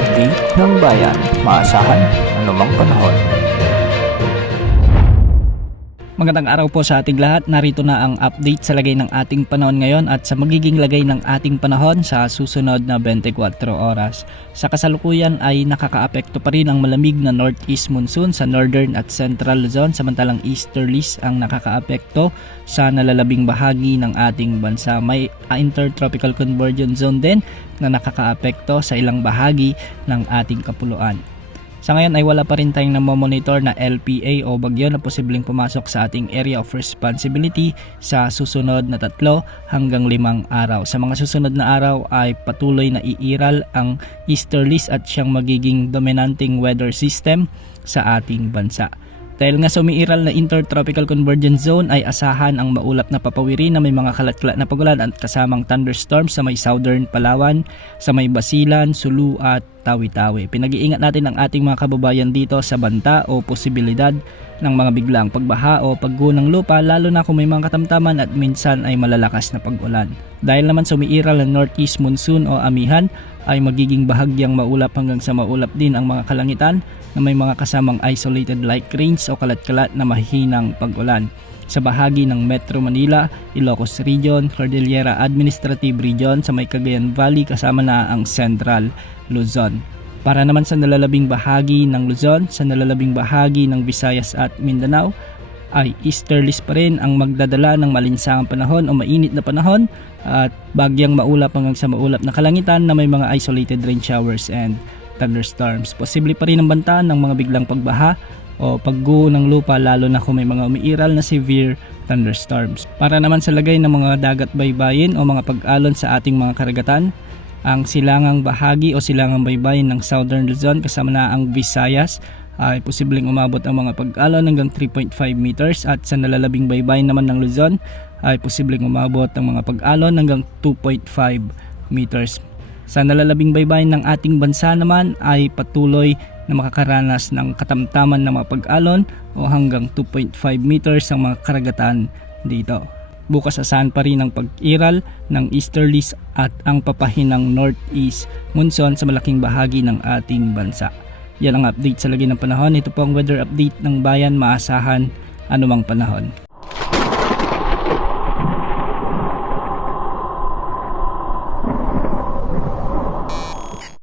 update ng bayan, maasahan anumang panahon. Magandang araw po sa ating lahat. Narito na ang update sa lagay ng ating panahon ngayon at sa magiging lagay ng ating panahon sa susunod na 24 oras. Sa kasalukuyan ay nakakaapekto pa rin ang malamig na northeast monsoon sa northern at central Luzon, samantalang easterlies ang nakakaapekto sa nalalabing bahagi ng ating bansa. May intertropical convergence zone din na nakakaapekto sa ilang bahagi ng ating kapuluan. Sa ngayon ay wala pa rin tayong namomonitor na LPA o bagyo na posibleng pumasok sa ating area of responsibility sa susunod na 3 hanggang 5 araw. Sa mga susunod na araw ay patuloy na iiral ang easterlies at siyang magiging dominanting weather system sa ating bansa. Dahil nga sa umiiral na intertropical convergence zone ay asahan ang maulap na papawiri na may mga kalat-kalat na pagulan at kasamang thunderstorms sa may southern Palawan, sa may Basilan, Sulu at Tawi-Tawi. Pinag-iingat natin ang ating mga kababayan dito sa banta o posibilidad ng mga biglang pagbaha o pagguho ng lupa, lalo na kung may mga katamtaman at minsan ay malalakas na pag-ulan. Dahil naman sa umiiral na northeast monsoon o amihan ay magiging bahagyang maulap hanggang sa maulap din ang mga kalangitan na may mga kasamang isolated light rains o kalat-kalat na mahihinang pag-ulan sa bahagi ng Metro Manila, Ilocos Region, Cordillera Administrative Region, sa may Cagayan Valley kasama na ang Central Luzon. Para naman sa nalalabing bahagi ng Luzon, sa nalalabing bahagi ng Visayas at Mindanao ay easterlies pa rin ang magdadala ng malinsangang panahon o mainit na panahon at bagyang maulap hanggang sa maulap na kalangitan na may mga isolated rain showers and thunderstorms. Posible pa rin ang bantaan ng mga biglang pagbaha o pagguho ng lupa lalo na kung may mga umiiral na severe thunderstorms. Para naman sa lagay ng mga dagat baybayin o mga pag-alon sa ating mga karagatan, ang silangang bahagi o silangang baybayin ng Southern Luzon kasama na ang Visayas ay posibleng umabot ang mga pag-alon hanggang 3.5 meters at sa nalalabing baybayin naman ng Luzon ay posibleng umabot ang mga pag-alon hanggang 2.5 meters. Sa nalalabing baybayin ng ating bansa naman ay patuloy na makakaranas ng katamtaman ng mga pag-alon o hanggang 2.5 meters ang mga karagatan dito. Bukas asahan pa rin ang pag-iral ng easterlies at ang papahinang northeast monsoon sa malaking bahagi ng ating bansa. Yan ang update sa lagi ng panahon. Ito po ang weather update ng bayan, maasahan anumang panahon.